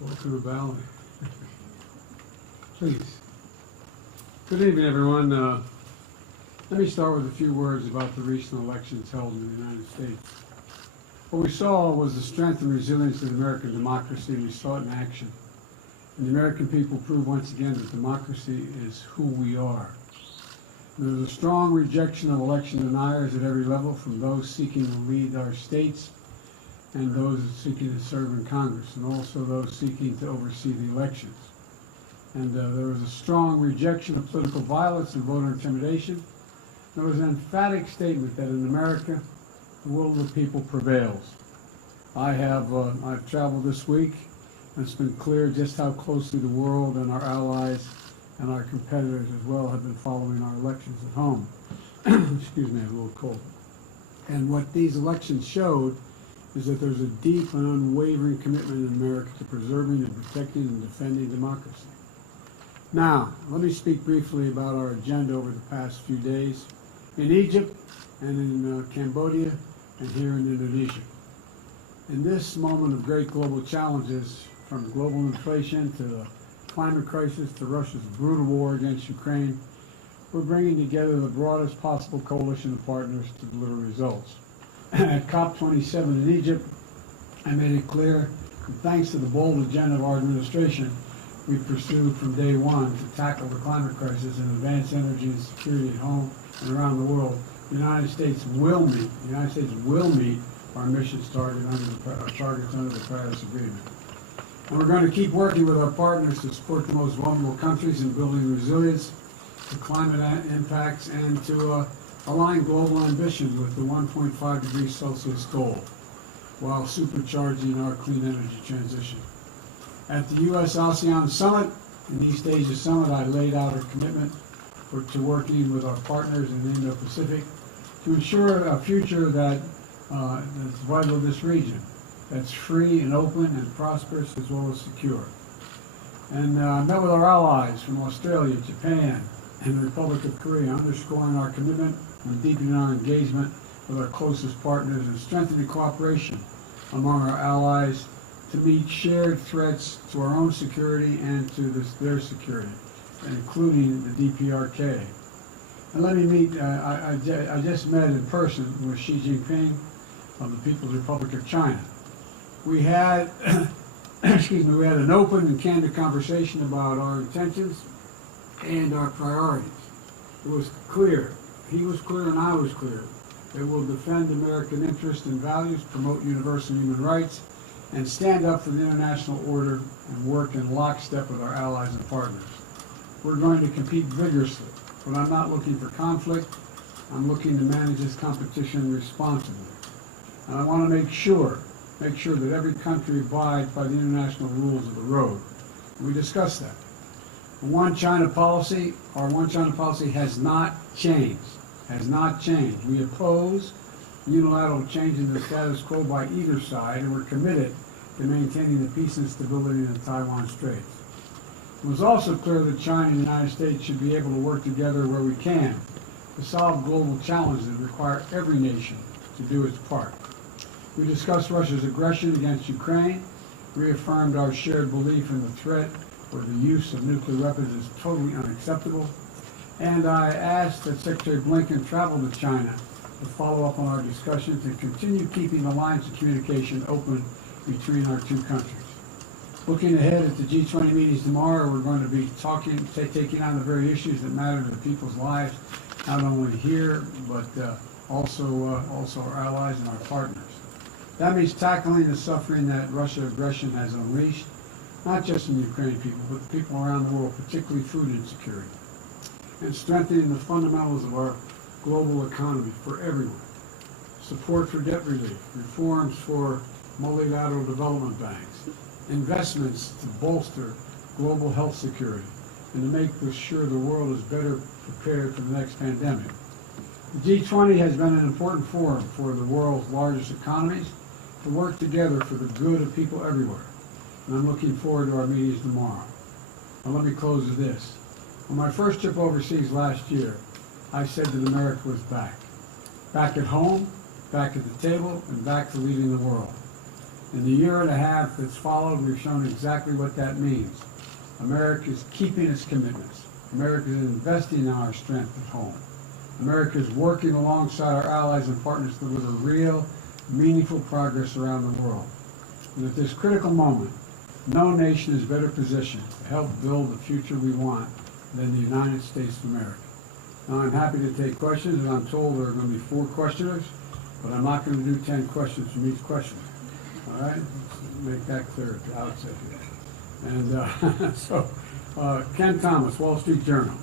Welcome to Valley. Please. Good evening, everyone. Let me start with a few words about the recent elections held in the United States. What we saw was the strength and resilience of American democracy we saw it in action. And the American people proved once again that democracy is who we are. There was a strong rejection of election deniers at every level, from those seeking to lead our states and those seeking to serve in Congress, and also those seeking to oversee the elections. And there was a strong rejection of political violence and voter intimidation. There was an emphatic statement that in America, the will of the people prevails. I've traveled this week, and it's been clear just how closely the world and our allies and our competitors as well have been following our elections at home. Excuse me, I'm a little cold. And what these elections showed is that there's a deep and unwavering commitment in America to preserving and protecting and defending democracy. Now, let me speak briefly about our agenda over the past few days in Egypt and in Cambodia and here in Indonesia. In this moment of great global challenges, from global inflation to the climate crisis to Russia's brutal war against Ukraine, we're bringing together the broadest possible coalition of partners to deliver results. At COP27 in Egypt, I made it clear, thanks to the bold agenda of our administration, we pursued from day one to tackle the climate crisis and advance energy and security at home and around the world. The United States will meet our emissions targets under the Paris Agreement. And we're going to keep working with our partners to support the most vulnerable countries in building resilience to climate impacts and to align global ambitions with the 1.5 degrees Celsius goal while supercharging our clean energy transition. At the U.S.-ASEAN Summit, in East Asia Summit, I laid out a commitment to working with our partners in the Indo-Pacific to ensure a future that's vital to this region, that's free and open and prosperous as well as secure. And I met with our allies from Australia, Japan, and the Republic of Korea, underscoring our commitment and deepening our engagement with our closest partners and strengthening cooperation among our allies to meet shared threats to our own security and to their security, including the DPRK. And let me meet, I just met in person with Xi Jinping of the People's Republic of China. We had, we had an open and candid conversation about our intentions and our priorities. It was clear, he was clear and I was clear, that we'll defend American interests and values, promote universal human rights, and stand up for the international order and work in lockstep with our allies and partners. We're going to compete vigorously, but I'm not looking for conflict. I'm looking to manage this competition responsibly. And I want to make sure that every country abides by the international rules of the road. And we discussed that. The One China policy, our One China policy has not changed. We oppose unilateral change in the status quo by either side, and we're committed to maintaining the peace and stability in the Taiwan Straits. It was also clear that China and the United States should be able to work together where we can to solve global challenges that require every nation to do its part. We discussed Russia's aggression against Ukraine, reaffirmed our shared belief in the threat or the use of nuclear weapons is totally unacceptable, and I asked that Secretary Blinken travel to China to follow up on our discussions and continue keeping the lines of communication open between our two countries. Looking ahead at the G20 meetings tomorrow, we're going to be taking on the very issues that matter to the people's lives, not only here, but also our allies and our partners. That means tackling the suffering that Russian aggression has unleashed, not just in the Ukrainian people, but the people around the world, particularly food insecurity, and strengthening the fundamentals of our global economy for everyone. Support for debt relief, reforms for multilateral development banks, investments to bolster global health security, and to make sure the world is better prepared for the next pandemic. The G20 has been an important forum for the world's largest economies to work together for the good of people everywhere. And I'm looking forward to our meetings tomorrow. Now let me close with this. On my first trip overseas last year, I said that America was back. Back at home, back at the table, and back to leading the world. In the year and a half that's followed, we've shown exactly what that means. America is keeping its commitments. America is investing in our strength at home. America is working alongside our allies and partners to deliver real, meaningful progress around the world. And at this critical moment, no nation is better positioned to help build the future we want than the United States of America. Now, I'm happy to take questions, and I'm told there are going to be 4 questioners, but I'm not going to do 10 questions from each questioner. All right? Let's make that clear at the outset here. And Ken Thomas, Wall Street Journal.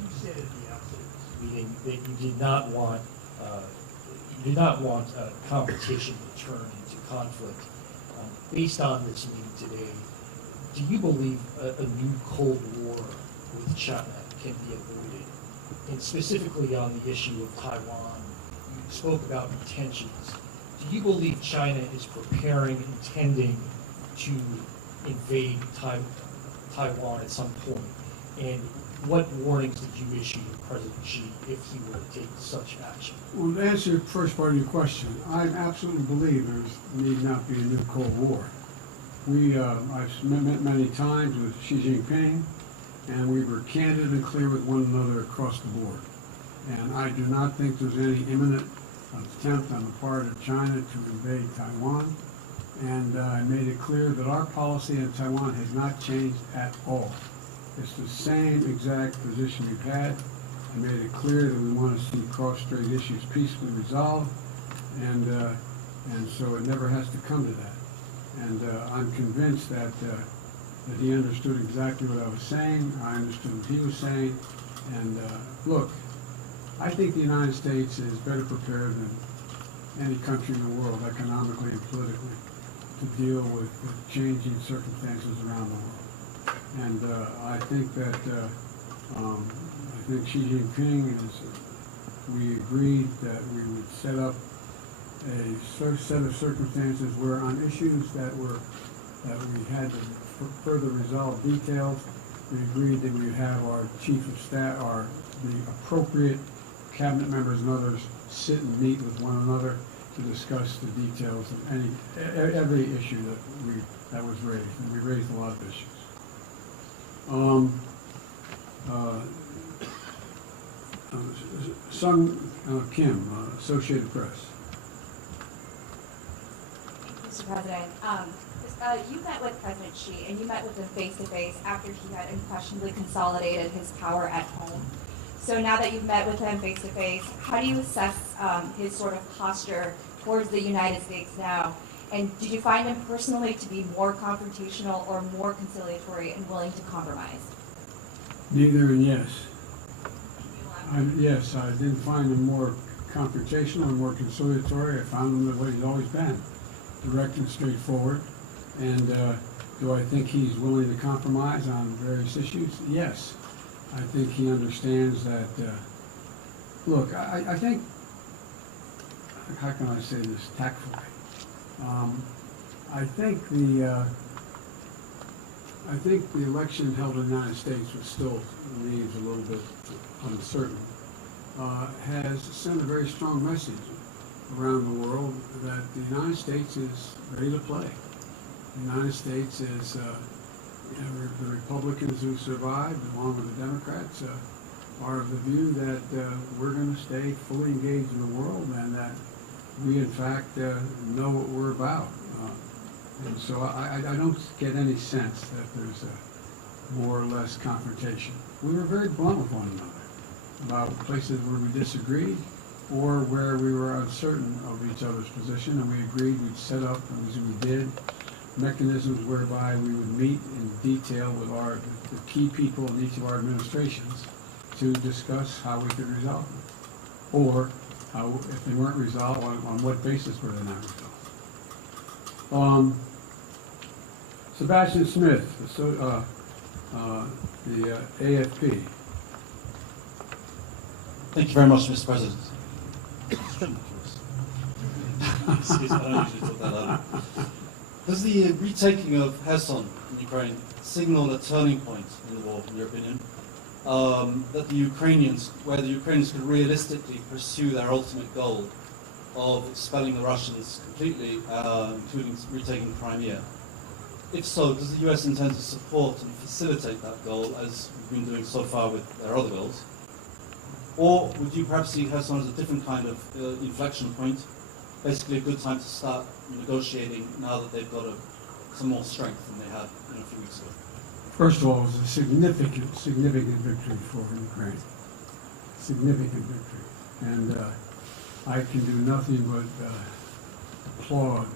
You said at the outset of this meeting that you did not want competition to turn into conflict. Based on this meeting today, do you believe a new Cold War with China can be avoided? And specifically on the issue of Taiwan, you spoke about tensions. Do you believe China is intending to invade Taiwan at some point? And what warnings did you issue to President Xi if he were to take such action? Well, to answer the first part of your question, I absolutely believe there need not be a new Cold War. I've met many times with Xi Jinping, and we were candid and clear with one another across the board. And I do not think there's any imminent attempt on the part of China to invade Taiwan. And I made it clear that our policy in Taiwan has not changed at all. It's the same exact position we've had. I made it clear that we want to see cross-strait issues peacefully resolved, and so it never has to come to that. And I'm convinced that he understood exactly what I was saying. I understood what he was saying. And look, I think the United States is better prepared than any country in the world, economically and politically, to deal with changing circumstances around the world. And I think that Xi Jinping we agreed that we would set up a set of circumstances where on issues that we had to further resolve details, we agreed that we would have our chief of staff, the appropriate cabinet members and others sit and meet with one another to discuss the details of every issue that was raised, and we raised a lot of issues. Sung Kim, Associated Press. Mr. President, you met with President Xi, and you met with him face-to-face after he had unquestionably consolidated his power at home. So now that you've met with him face-to-face, how do you assess his sort of posture towards the United States now? And did you find him personally to be more confrontational or more conciliatory and willing to compromise? Neither and yes. Yes, I didn't find him more confrontational and more conciliatory. I found him the way he's always been, direct and straightforward. And do I think he's willing to compromise on various issues? Yes. I think he understands that, look, I think, how can I say this tactfully? I think the election held in the United States, which still leaves a little bit uncertain, has sent a very strong message around the world that the United States is ready to play. The United States is, the Republicans who survived, along with the Democrats, are of the view that we're going to stay fully engaged in the world and that we, in fact, know what we're about. And so I don't get any sense that there's more or less confrontation. We were very blunt with one another about places where we disagreed or where we were uncertain of each other's position, and we agreed we'd set up, as we did, mechanisms whereby we would meet in detail with the key people in each of our administrations to discuss how we could resolve them, or how, if they weren't resolved, on what basis were they not resolved. Sebastian Smith, the AFP. Thank you very much, Mr. President. Excuse me, I don't usually talk that loud. Does the retaking of Kherson in Ukraine signal a turning point in the war, in your opinion? that the Ukrainians, where the Ukrainians could realistically pursue their ultimate goal of expelling the Russians completely, including retaking Crimea? If so, does the US intend to support and facilitate that goal, as we've been doing so far with their other goals? Or would you perhaps see Kherson as a different kind of inflection point, basically a good time to start negotiating now that they've got some more strength than they had a few weeks ago? First of all, it was a significant victory for Ukraine. Significant victory. And I can do nothing but applaud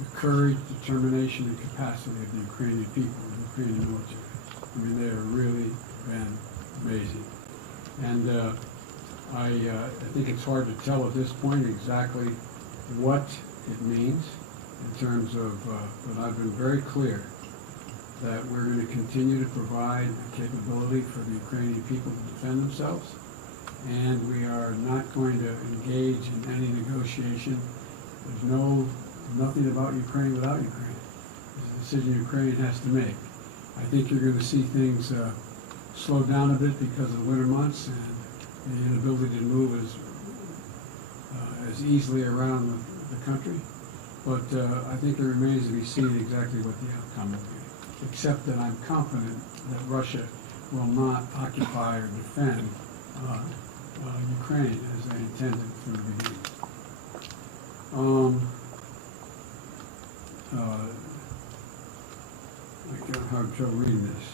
the courage, determination, and capacity of the Ukrainian people, the Ukrainian military. I mean, they have really been amazing. And I think it's hard to tell at this point exactly what it means in terms of, but I've been very clear that we're going to continue to provide a capability for the Ukrainian people to defend themselves, and we are not going to engage in any negotiation. There's nothing about Ukraine without Ukraine. It's a decision Ukraine has to make. I think you're going to see things slow down a bit because of the winter months and the inability to move as easily around the country. But I think it remains to be seen exactly what the outcome will be, except that I'm confident that Russia will not occupy or defend Ukraine as they intended from the beginning. I can't have trouble reading this.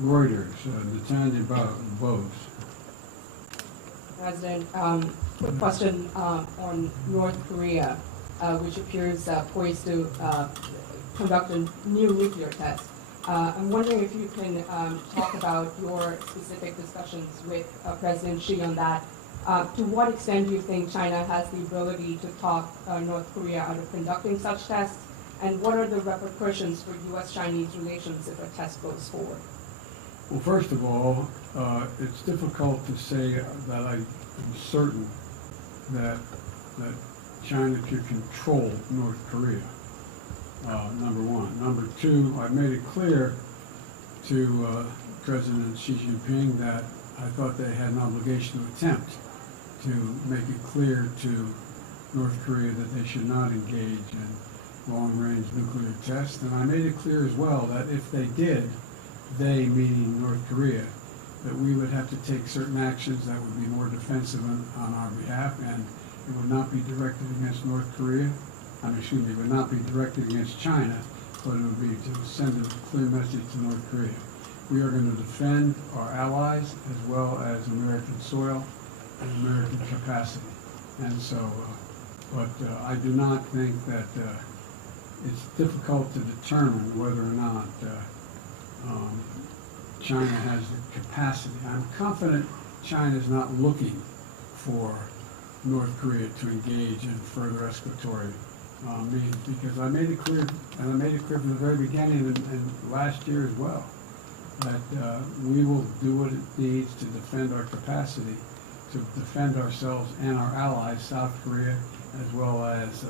Reuters, Natanya Bose. President, quick question on North Korea, which appears poised to conduct a new nuclear test. I'm wondering if you can talk about your specific discussions with President Xi on that. To what extent do you think China has the ability to talk North Korea out of conducting such tests? And what are the repercussions for U.S.-Chinese relations if a test goes forward? Well, first of all, it's difficult to say that I am certain that China could control North Korea, number one. Number two, I made it clear to President Xi Jinping that I thought they had an obligation to attempt to make it clear to North Korea that they should not engage in long-range nuclear tests. And I made it clear as well that if they did, they, meaning North Korea, that we would have to take certain actions that would be more defensive on our behalf, and it would not be directed against North Korea. It would not be directed against China, but it would be to send a clear message to North Korea. We are going to defend our allies as well as American soil and American capacity. And so, but I do not think that it's difficult to determine whether or not China has the capacity. I'm confident China is not looking for North Korea to engage in further escalatory means, because I made it clear, and I made it clear from the very beginning and last year as well, that we will do what it needs to defend our capacity, to defend ourselves and our allies, South Korea, as well as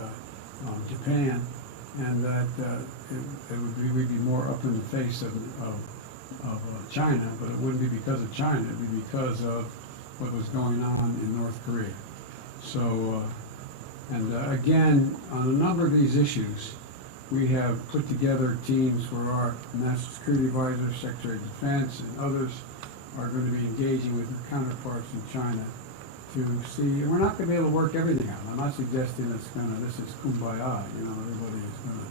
Japan, and that we'd be more up in the face of China, but it wouldn't be because of China, it would be because of what was going on in North Korea. So, again, on a number of these issues, we have put together teams where our National Security Advisor, Secretary of Defense, and others are going to be engaging with their counterparts in China to see, and we're not going to be able to work everything out. I'm not suggesting this is kumbaya, everybody is going to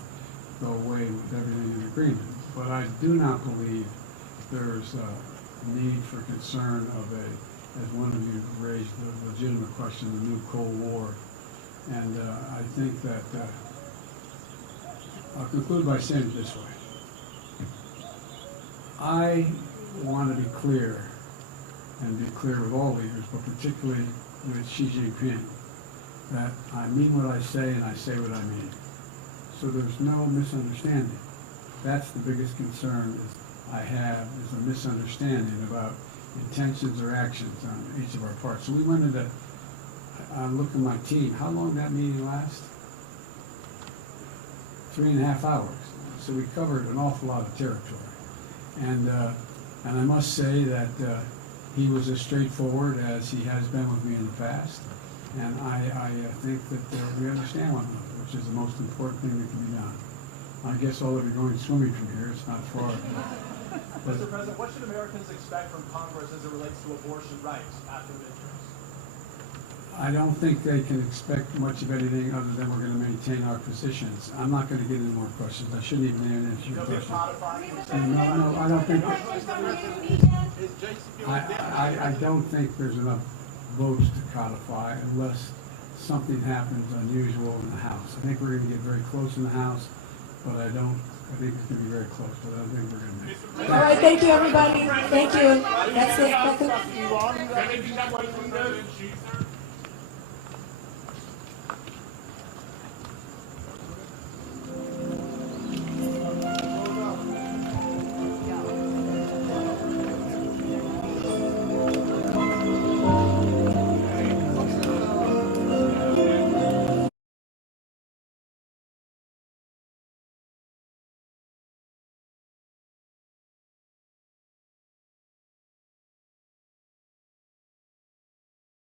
go away with everything in agreement. But I do not believe there's a need for concern of as one of you raised the legitimate question, the new Cold War. And I think that, I'll conclude by saying it this way. I want to be clear, and be clear with all leaders, but particularly with Xi Jinping, that I mean what I say and I say what I mean. So there's no misunderstanding. That's the biggest concern I have, is a misunderstanding about intentions or actions on each of our parts. So we went into, I looked at my team, how long did that meeting last? 3.5 hours. So we covered an awful lot of territory. And And I must say that he was as straightforward as he has been with me in the past. And I think that we understand one another, which is the most important thing that can be done. I guess all of you are going swimming from here, it's not far. Mr. President, what should Americans expect from Congress as it relates to abortion rights after midterms? I don't think they can expect much of anything other than we're going to maintain our positions. I'm not going to get any more questions. I shouldn't even answer your They'll be question. codified. No, I don't think. Is JCPOA I don't think there's enough votes to codify unless something happens unusual in the House. I think we're going to get very close in the House, but I think it's going to be very close, but I don't think we're going to make it. All right, thank you, everybody. Thank you. That's it. Elon,